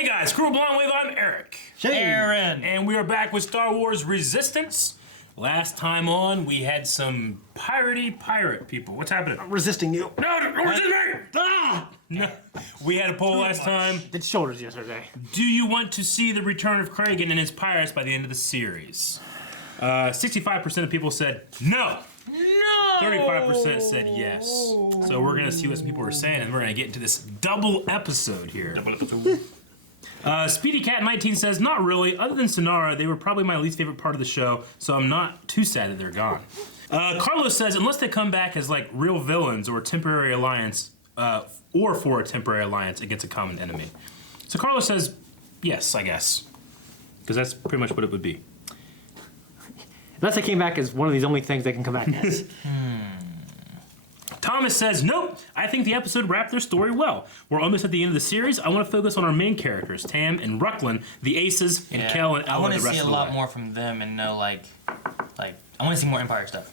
Hey guys, Crew Blonde Wave, I'm Eric. Aaron. And we are back with Star Wars Resistance. Last time on, we had some pirate people. What's happening? I'm resisting you. No, don't resist me! Ah! No. We had a poll last time. Did shoulders yesterday. Do you want to see the return of Kragan and his pirates by the end of the series? 65% of people said no. No! 35% said yes. So we're gonna see what some people are saying, and we're gonna get into this double episode here. Speedy Cat 19 says, not really. Other than Sonara, they were probably my least favorite part of the show, so I'm not too sad that they're gone. Carlos says, unless they come back as like real villains or temporary alliance, or for a temporary alliance against a common enemy. So Carlos says, yes, I guess. Because that's pretty much what it would be. Unless they came back as one of these only things they can come back as. Thomas says, nope, I think the episode wrapped their story well. We're almost at the end of the series. I want to focus on our main characters, Tam and Rucklin, the aces, and Kel and Ella. I want to the rest see of a the lot way. more from them and know, like, I want to see more Empire stuff.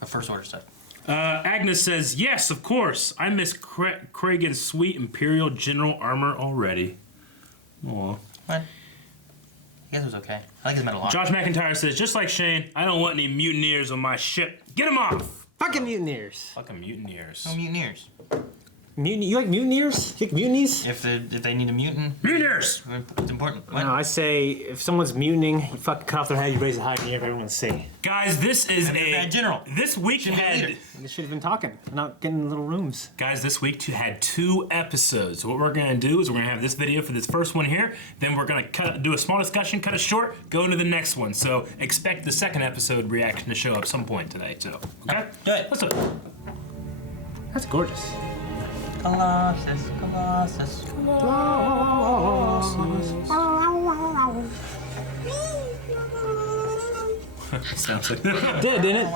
Or First Order stuff. Agnes says, yes, of course. I miss Kragan's sweet Imperial General armor already. Aw. What? I guess it was okay. I like his metal armor. Josh McIntyre says, just like Shane, I don't want any mutineers on my ship. Get them off! Fucking mutineers. Fucking mutineers. No mutineers. You like mutineers? You like mutinies? If they need a mutant, Mutineers! it's important. What? No, I say if someone's mutinying, you fucking cut off their head, you raise it high in the air for everyone to see. Guys, this is a bad general. This week Shouldn't be a had... leader. They should have been talking, not getting in little rooms. Guys, this week had 2 episodes. So what we're gonna do is we're gonna have this video for this first one here, then we're gonna do a small discussion, cut it short, go into the next one. So expect the second episode reaction to show up some point today, so, okay? Do it. Let's do it. That's gorgeous. Colossus. Sounds like Did, didn't it?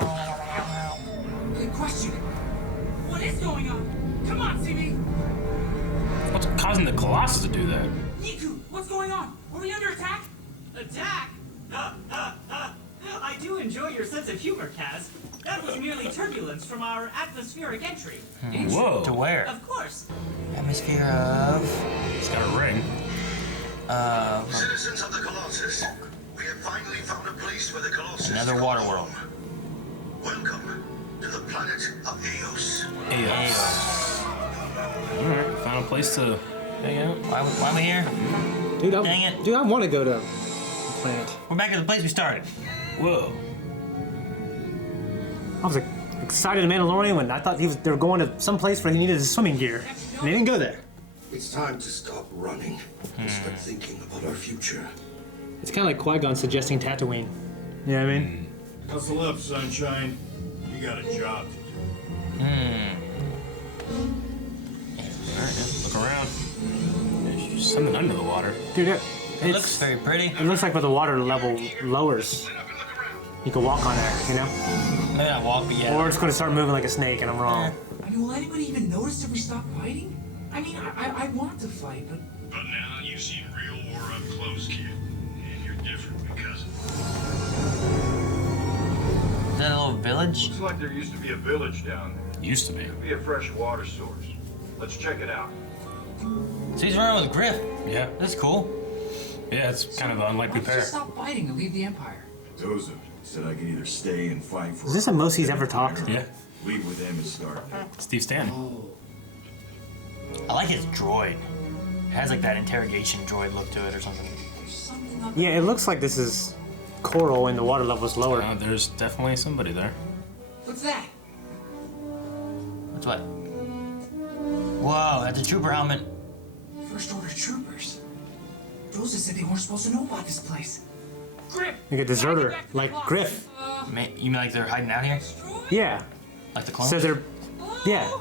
Good question. What is going on? Come on, CB. What's causing the Colossus to do that? Niku, what's going on? Are we under attack? Attack? I do enjoy your sense of humor, Kaz. That was merely turbulence from our atmospheric entry. Whoa. To where? Of course. Atmosphere of... It's got a ring. Citizens of the Colossus, we have finally found a place where the Colossus Another call water home. world. Welcome to the planet of Eos. Eos. Alright, found a place to hang out. Why are we here? Dude, Dang it. Dude, I want to go to the planet. We're back at the place we started. Whoa. I was excited Mandalorian when I thought they were going to some place where he needed his swimming gear. And they didn't go there. It's time to stop running and start thinking about our future. It's kind of like Qui-Gon suggesting Tatooine. You know what I mean? Hustle up, sunshine. You got a job to do. Look around. There's something under the water. Dude, It looks very pretty. it looks like where the water level lowers. You can walk on there, you know? Maybe not walk, but yeah. Or it's going to start moving like a snake and I'm wrong. I mean, will anybody even notice if we stop fighting? I mean, I want to fight, but But now you've seen real war up close, kid. And you're different because of Is that a little village? Looks like there used to be a village down there. Used to be. Could be a fresh water source. Let's check it out. So he's running with Griff. Yeah. That's cool. Yeah, it's kind of an unlikely let's pair. just stop fighting and leave the Empire. Joseph said I could either stay and fight for. Is this the most he's ever talked? Yeah. Leave with them and start. Steve Stanton. I like his droid. It has like that interrogation droid look to it or something. There's something up Yeah, it looks like this is coral and the water level's lower. There's definitely somebody there. What's that? What's what? Whoa, that's a trooper helmet. First Order troopers. Joseph said they weren't supposed to know about this place. Grip! Like a deserter, like Griff. You mean like they're hiding out here? Yeah. Like the clones? Says they're, yeah,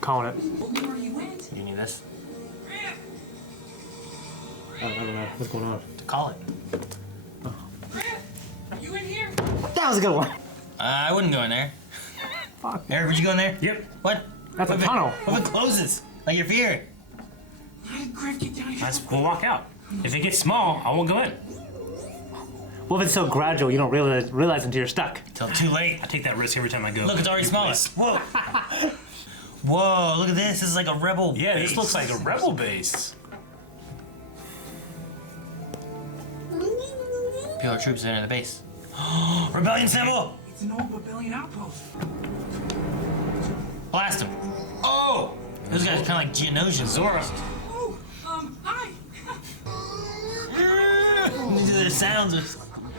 calling it. Where you went? You need this Grip! I don't know what's going on. to call it. Grip! You in here? That was a good one. I wouldn't go in there. Fuck. Eric, would you go in there? Yep. What? That's a What if it- tunnel. What if it closes? Like you're here. How did Griff get down here? We'll walk out. If it gets small, I won't go in. What if it's so gradual you don't realize until you're stuck? Till too late. I take that risk every time I go. Look, it's already smaller. Whoa. Whoa, look at this. This is like a rebel Yeah, this base. looks like a rebel base. Peel our troops in the base. Rebellion symbol! It's an old rebellion outpost. Blast him. Oh! Those guys are kind of like Geonosians. Zora. Oh, hi. Their sounds are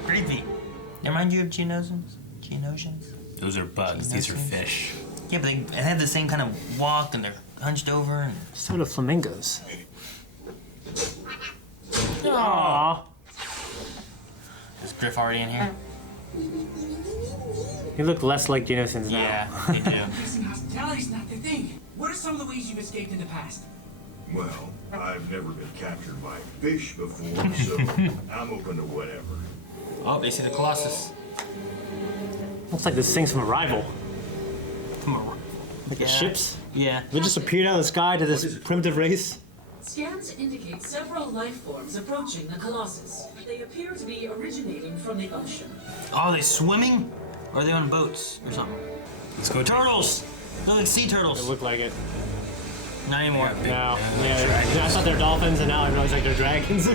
creepy. They remind you of Geonosians? Geonosians? Those are bugs. These are fish. Yeah, but they have the same kind of walk and they're hunched over and... So do flamingos. Aww. Is Griff already in here? They look less like Geonosians now. Yeah, they do. Listen, hospitality's not the thing. What are some of the ways you've escaped in the past? Well, I've never been captured by fish before, so I'm open to whatever. Oh, they see the Colossus. Looks like this thing's from Arrival. Like the Yeah. ships. Yeah. They just appeared out of the sky to this primitive race. Scans indicate several life forms approaching the Colossus. They appear to be originating from the ocean. Oh, are they swimming? Or are they on boats or something? Let's go. Turtles! They're like sea They turtles. look like it. Not anymore. No. Yeah, I thought they're dolphins, and now I realize like they're dragons.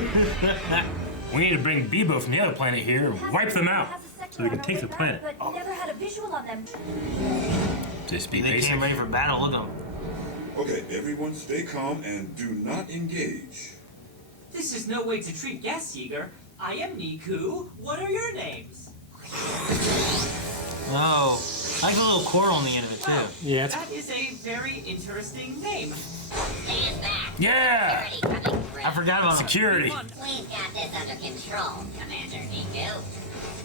We need to bring Bebo from the other planet here and wipe them out so we can take the planet. But never had a visual on them. Just be They basic. came ready for battle. Look at them. Okay, everyone stay calm and do not engage. This is no way to treat guests, Yeager. I am Niku. What are your names? Oh. I like the little coral on the end of it, too. Yeah, it's That is a very interesting name. Stand back. Yeah! Security coming through. I forgot about it. Security. We've got this under control, Commander Niku.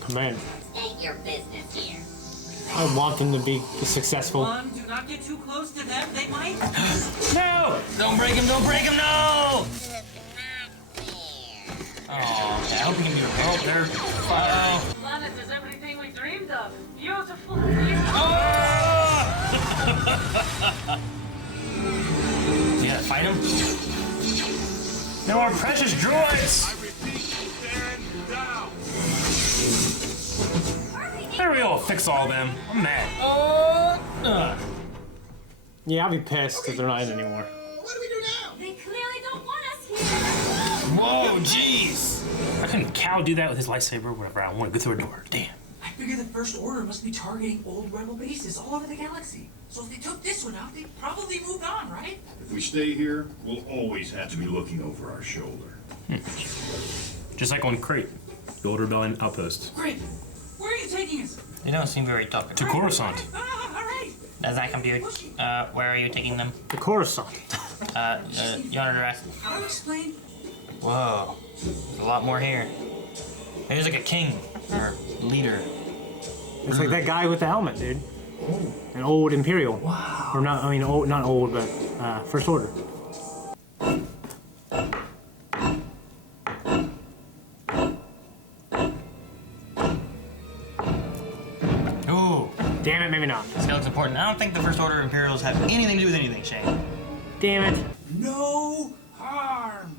command. State your business here. I want them to be successful. One, do not get too close to them. They might. No! Don't break him, don't break him, no! Oh, okay. I hope you can do it. Oh, there. Oh. Planet is everything we dreamed of. Beautiful. You gotta fight him? No more precious droids! There we go. Fix all them. I'm mad. Yeah, I'll be pissed if they're not in anymore. They clearly don't want us here. Whoa, jeez. I couldn't Cal do that with his lightsaber wherever I want to go through a door. Damn. I figure the First Order must be targeting old rebel bases all over the galaxy. So if they took this one out, they probably moved on, right? If we stay here, we'll always have to be looking over our shoulder. Just like on Crate, the old rebellion outpost. Great. Where are you taking us? They don't seem very talkative. To Coruscant. All right. Does that compute? Where are you taking them? The Coruscant. Yonder Drax. I'll explain. Whoa. There's a lot more here. There's like a king or leader. It's like that guy with the helmet, dude. An old Imperial. Wow. Or not, I mean, old, not old, but First Order. Ooh. Damn it, maybe not. This looks important. I don't think the First Order Imperials have anything to do with anything, Shane. Damn it. No harm.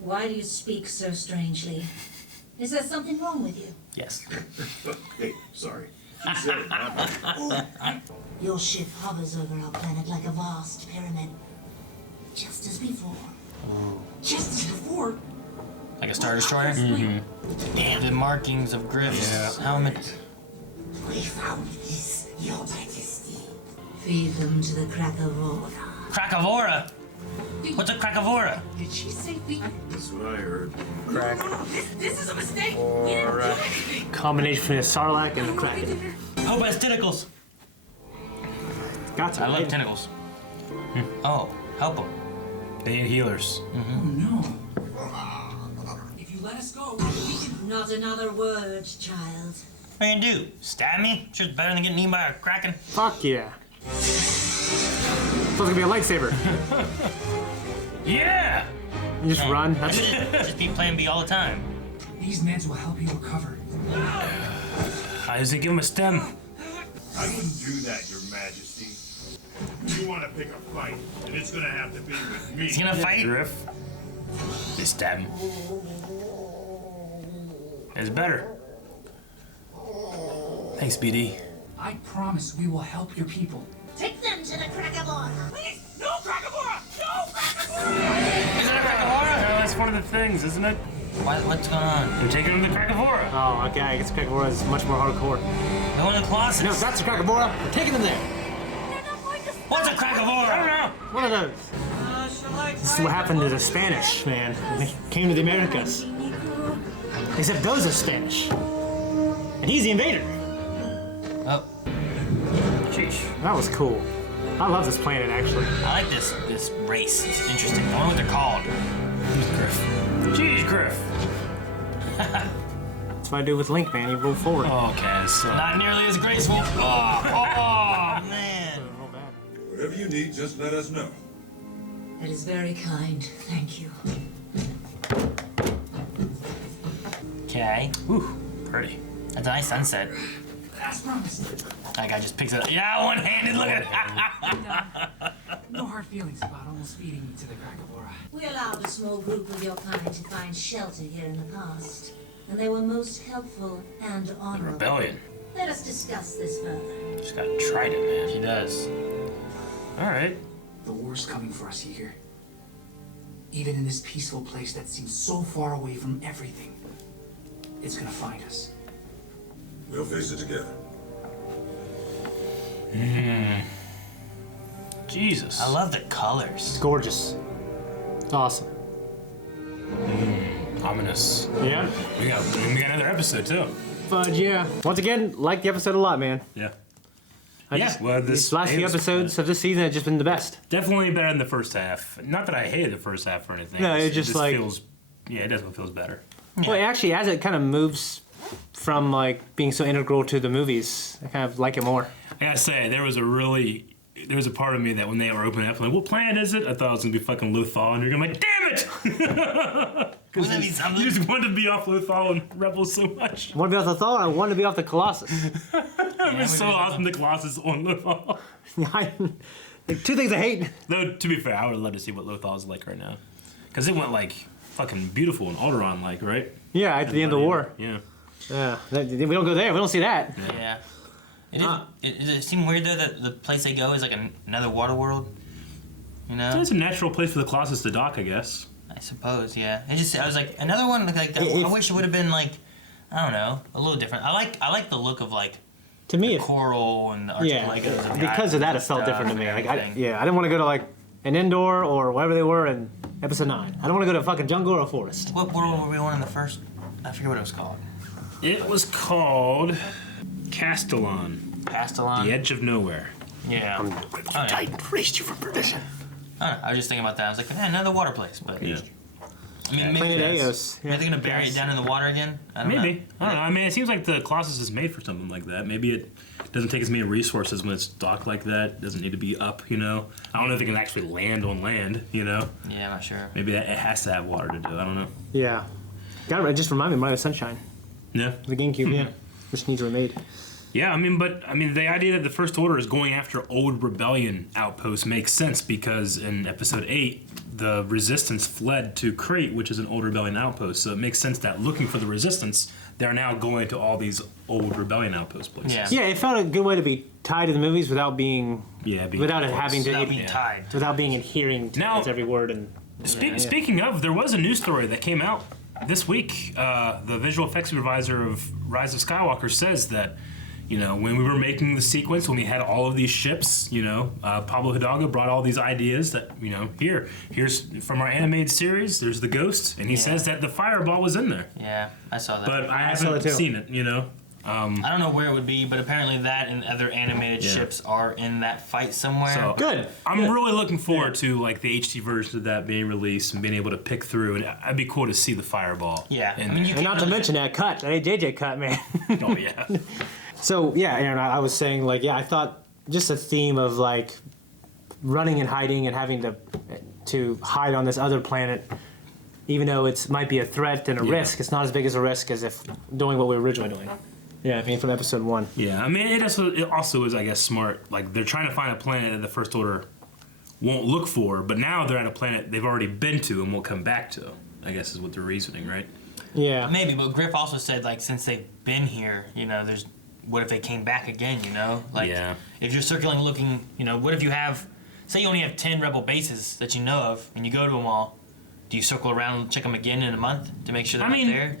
Why do you speak so strangely? Is there something wrong with you? Yes. Hey, sorry. She said it, not me. Your ship hovers over our planet like a vast pyramid. Just as before. Just as before. Like a Star Destroyer? Damn, the markings of Griff's helmet. We found this, Your Majesty. Feed them to the Krakavora. Krakavora? What's a Krakavora? Did she say we? That's what I heard. Crack. No, this is a mistake. We didn't do anything. Combination between a Sarlacc and a Kraken. Hope it has tentacles. Got to. I love right? tentacles. Oh, help them. They ain't healers. Oh no. If you let us go, we can. Not another word, child. What are you gonna do? Stab me? Sure, it's better than getting eaten by a kraken. Fuck yeah. It's gonna be a lightsaber. Yeah! You just run. That's Just be Plan B all the time. These meds will help you recover. I just give him a stem. I wouldn't do that, Your Majesty. You want to pick a fight, and it's gonna have to be with me. He's gonna fight? Griff. They stab him. It's better. Thanks, BD. I promise we will help your people. Take them to the Krakavora. Please, no Krakavora! No Krakavora! Is it a Krakavora? Yeah, that's one of the things, isn't it? What's going on? They're taking them to Krakavora. Oh, okay. I guess Krakavora is much more hardcore. They're going to the Colossus. No, that's the Krakavora. We're taking them there. What's a Krakavora? I don't know. One of those. This is what happened to the Spanish, man. They came to the Americas. Except those are Spanish. And he's the invader. Oh. Sheesh. That was cool. I love this planet, actually. I like this race. It's interesting. I wonder what they're called. Jeez, Griff. That's what I do with Link, man. You move forward. Okay, so. Not nearly as graceful. Oh, man. Whatever you need, just let us know. That is very kind. Thank you. Okay. Ooh, pretty. That's a nice sunset. As promised. That guy just picks it up. Yeah, one-handed. Look at it. No hard feelings about almost feeding me to the Krakavora. We allowed a small group of your kind to find shelter here in the past, and they were most helpful and honorable. Rebellion. Let us discuss this further. She's got a trident, man. She does. All right. The war's coming for us, Yeager. Even in this peaceful place that seems so far away from everything, it's gonna find us. We'll face it together. Jesus. I love the colors. It's gorgeous. It's awesome. Ominous. Yeah. We got another episode too. But yeah. Once again, like the episode a lot, man. Yeah. These last few episodes of this season have just been the best. Definitely better than the first half. Not that I hated the first half or anything. No, it just like feels. Yeah, it definitely feels better. Well, actually, as it kind of moves from like being so integral to the movies, I kind of like it more. I gotta say, there was a part of me that when they were opening up, like, what planet is it? I thought it was gonna be fucking Lothal, and you're gonna be like, damn it! Because you just wanted to be off Lothal and Rebels so much. I want to be off the Thal, I want to be off the Colossus. It was so awesome the Colossus on Lothal. Like, two things I hate. Though, to be fair, I would love to see what Lothal is like right now. Because it went like fucking beautiful and Alderaan like, right? Yeah, at the end of the war. Yeah. Yeah, we don't go there. We don't see that. Yeah. It seemed weird though that the place they go is like another water world. You know? It's a natural place for the Colossus to dock, I guess. I suppose, yeah. I was like, another one like that. I wish it would have been like, I don't know, a little different. I like the look of like. To me, coral and the archipelagos. And because of that, it felt different to me. Like, I didn't want to go to like an Endor or wherever they were in Episode 9. I don't want to go to a fucking jungle or a forest. What world were we on in the first? I forget what it was called. It was called Castellon. Castellon? The Edge of Nowhere. Yeah. Titan raised you from perdition. I was just thinking about that. I was like, another water place, but. Yeah. I mean, maybe Planet Eos. Are they gonna bury it down in the water again? I don't know. I don't know. I mean, it seems like the Colossus is made for something like that. Maybe it doesn't take as many resources when it's docked like that. It doesn't need to be up, you know? I don't know if it can actually land on land, you know? Yeah, I'm not sure. Maybe that it has to have water to do it. I don't know. Yeah. It just reminded me of Mario Sunshine. Yeah. The GameCube, yeah. Which needs remade. Yeah, I mean, the idea that the First Order is going after old rebellion outposts makes sense because in Episode 8, the Resistance fled to Crate, which is an old rebellion outpost. So it makes sense that looking for the Resistance, they're now going to all these old rebellion outpost places. Yeah. Yeah, it felt a good way to be tied to the movies without being. Without tied. Without being adhering to its every word and. Speaking of, there was a news story that came out this week. The visual effects supervisor of Rise of Skywalker says that. You know, when we were making the sequence, when we had all of these ships, you know, Pablo Hidalgo brought all these ideas that, you know, here's from our animated series, there's the ghost, and he says that the fireball was in there. Yeah, I saw that. But I haven't seen it, you know. I don't know where it would be, but apparently that and other animated ships are in that fight somewhere. So, good. I'm really looking forward to, like, the HD version of that being released and being able to pick through, and it'd be cool to see the fireball. Yeah, I mean, and not to mention that JJ cut, man. Oh, yeah. So, yeah, Aaron, I was saying, like, I thought just a theme of, like, running and hiding and having to hide on this other planet, even though it might be a threat and a risk, it's not as big as a risk as if doing what we were originally doing. Yeah, I mean, from Episode 1. Yeah, I mean, it also is, I guess, smart. Like, they're trying to find a planet that the First Order won't look for, but now they're at a planet they've already been to and won't come back to, I guess is what they're reasoning, right? Yeah. Maybe, but Griff also said, like, since they've been here, you know, what if they came back again, you know? Like, if you're circling looking, you know, what if you have, say you only have 10 rebel bases that you know of, and you go to them all, do you circle around and check them again in a month to make sure they're I mean, there?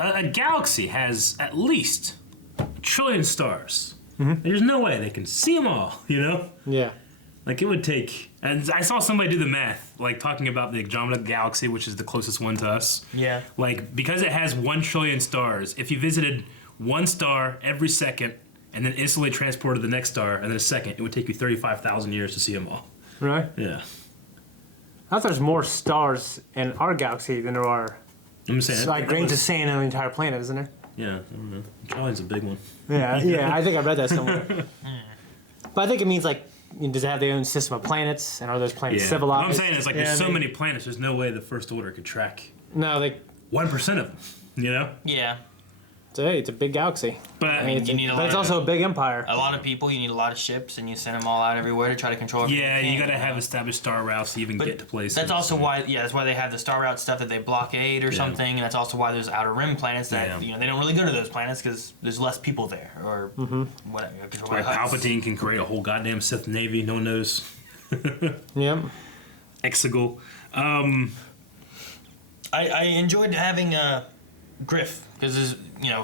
A galaxy has at least 1 trillion stars. Mm-hmm. There's no way they can see them all, you know? Yeah. Like, it would take... And I saw somebody do the math, like, talking about the Andromeda Galaxy, which is the closest one to us. Yeah. Like, because it has 1 trillion stars, if you visited 1 star every second and then instantly transported to the next star and then a second, it would take you 35,000 years to see them all. Right? Yeah. I thought there's more stars in our galaxy than there are I'm saying... like grains of sand on the entire planet, isn't there? Yeah, I don't know. Trillions a big one. Yeah, yeah. I think I read that somewhere. But I think it means like, does it have their own system of planets, and are those planets Yeah. civilized? What I'm saying is, like, there's so many planets, there's no way the First Order could track No, like 1% of them, you know? Yeah. hey, it's a big galaxy. But I mean, you need a but lot it's of- also a big empire. A lot of people, you need a lot of ships, and you send them all out everywhere to try to control everything. yeah, you can, gotta know? have established star routes to even But get to places. that's also why, that's why they have the star route stuff that they blockade or something, and that's also why there's outer rim planets that Yeah. they don't really go to those planets because there's less people there or whatever. Where Palpatine can create a whole goddamn Sith Navy, no one knows. Yep. Exegol. I enjoyed having Griff because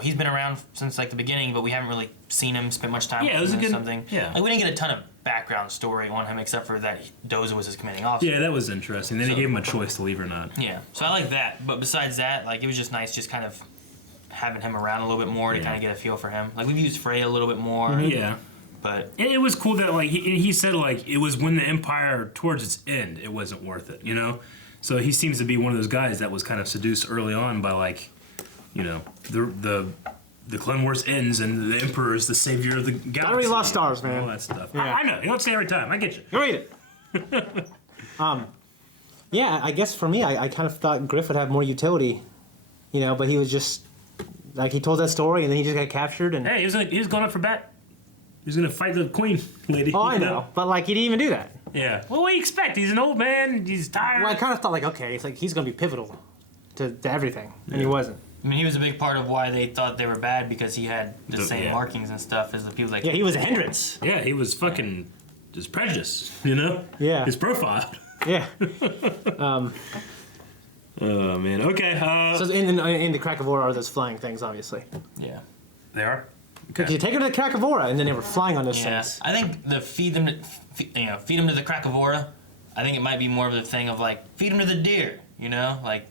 he's been around since like the beginning, but we haven't really seen him spend much time. Yeah, with it was him a or good- something. yeah. Like we didn't get a ton of background story on him except for that Doza was his commanding officer. Yeah, that was interesting. Then he gave him a choice to leave or not. Yeah, so I like that. But besides that, like it was just nice, just kind of having him around a little bit more to Yeah. kind of get a feel for him. Like we've used Freya a little bit more. Yeah. But It was cool that, like, he said, like, it was when the Empire, towards its end, it wasn't worth it, you know? So he seems to be one of those guys that was kind of seduced early on by, like, the Clone Wars ends and the Emperor is the savior of the galaxy. Gotta read Lost Stars, and man. all that stuff. Yeah. I know. You don't say it every time. I get you. Go read it. Yeah, I guess for me, I kind of thought Griff would have more utility, but he was just like he told that story and then he just got captured and. Hey, he was going up for bat. He was going to fight the Queen lady. Oh, I know, but like he didn't even do that. Yeah. Well, what do you expect? He's an old man. He's tired. Well, I kind of thought like, okay, it's like he's gonna be pivotal to everything, and he wasn't. I mean, he was a big part of why they thought they were bad because he had the The- same yeah. markings and stuff as the people that. Yeah, he was a hindrance. Yeah, he was fucking just prejudiced, you know? Yeah. His profile. Yeah. Oh, man. Okay. So in the Krakavora are those flying things, obviously. Yeah. They are? Because you take them to the Krakavora, and then they were flying on those Yeah, things. I think the feed them to the Krakavora. I think it might be more of the thing of like feed them to the deer. Like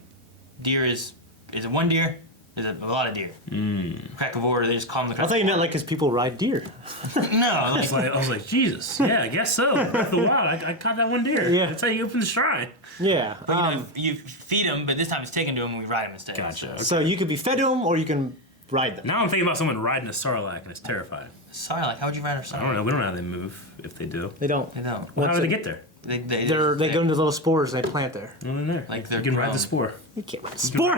deer is it one deer? Is it a lot of deer? Krakavora, they just call them the Krakavora. I thought you meant like because people ride deer. No, like, I was like, Jesus. Yeah, I guess so. Breath of the Wild. I caught that one deer. Yeah. That's how you open the shrine. Yeah. you feed them, but this time it's taken to them and we ride them instead. Gotcha. So you could be fed to them, or you can ride them. Now I'm thinking about someone riding a Sarlacc, and it's terrifying. Sorry, like how would you ride a I Sarlacc? don't know. We don't know how they move, if they do. They don't. They don't. Well, how What's do they it? get there? They They go go into little spores and they plant there. Well, they're there. Like you they're can ride grown. the spore. You can't ride a spore.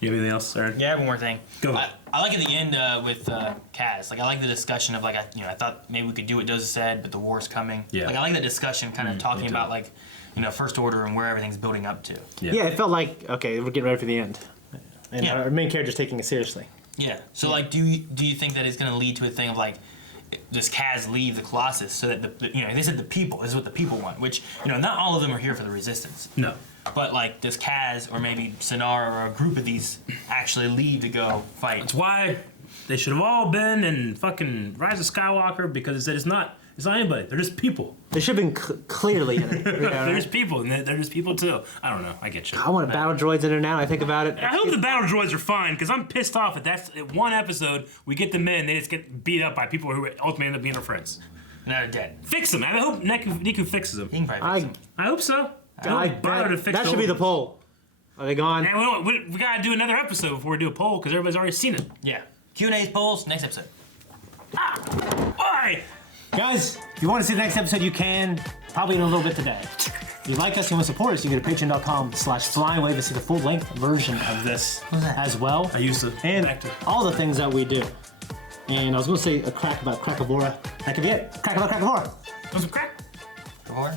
You have anything else, Aaron? Yeah, I have one more thing. Go. I like at the end with Kaz. Like I like the discussion of like I thought maybe we could do what Doza said, but the war's coming. Yeah. Like I like that discussion, kind of talking me too. about like First Order and where everything's building up to. Yeah, it felt like okay, we're getting ready for the end, and Yeah. our main character's taking it seriously. Yeah. So like, do you think that it's going to lead to a thing of like, does Kaz leave the Colossus so that they said the people, this is what the people want, which not all of them are here for the Resistance. No. But like, does Kaz or maybe Sonar or a group of these actually leave to go fight? That's why they should have all been in fucking Rise of Skywalker, because it said it's not anybody. They're just people. They should have been clearly in it. They're just people, and they're just people too. I don't know. I get you. I want battle droids in there now. I think about it. I hope the battle droids are fine, because I'm pissed off that that's one episode we get them in, they just get beat up by people who ultimately end up being our friends. Now they're dead. Fix them. I hope Niku fixes them. He can probably fix them. I hope so. Don't bother to fix that should be the poll. Are they gone? And we gotta do another episode before we do a poll, because everybody's already seen it. Yeah. Q&A's, polls, next episode. Why? Guys, if you want to see the next episode, you can. Probably in a little bit today. If you like us, you want to support us, you go to patreon.com/flyingwave to see the full-length version of this as well. I used to And actor. all the things that we do. And I was going to say a crack about Krakavora. That could be it. Crack about Krakavora. Want some crack? Before?